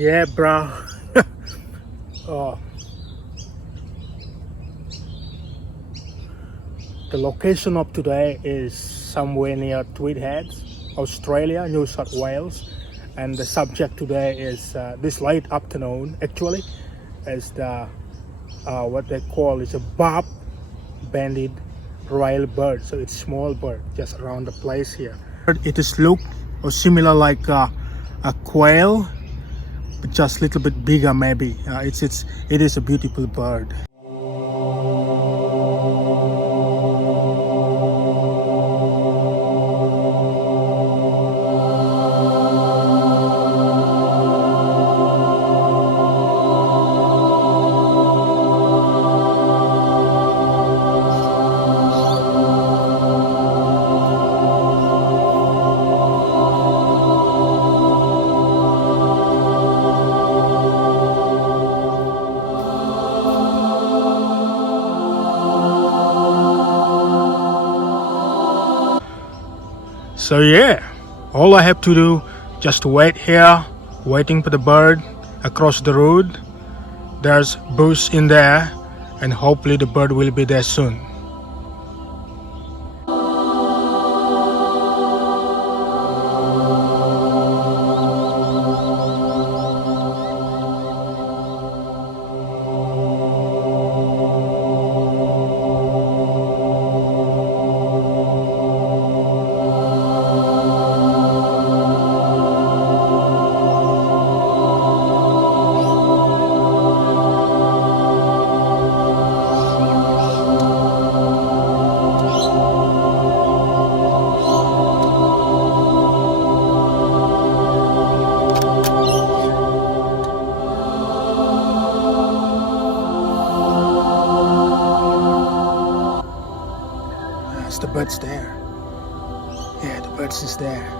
Yeah, bro. Oh, the location of today is somewhere near Tweed Heads, Australia, New South Wales, and the subject today is this late afternoon. Actually, is the what they call is a bob-banded royal bird. So it's small bird just around the place here. It is look or similar like a quail, but just a little bit bigger maybe. It is a beautiful bird. So yeah, all I have to do just wait here, waiting for the bird across the road. There's bush in there, and hopefully the bird will be there soon. Yes, the bird's there. Yeah, the bird's is there.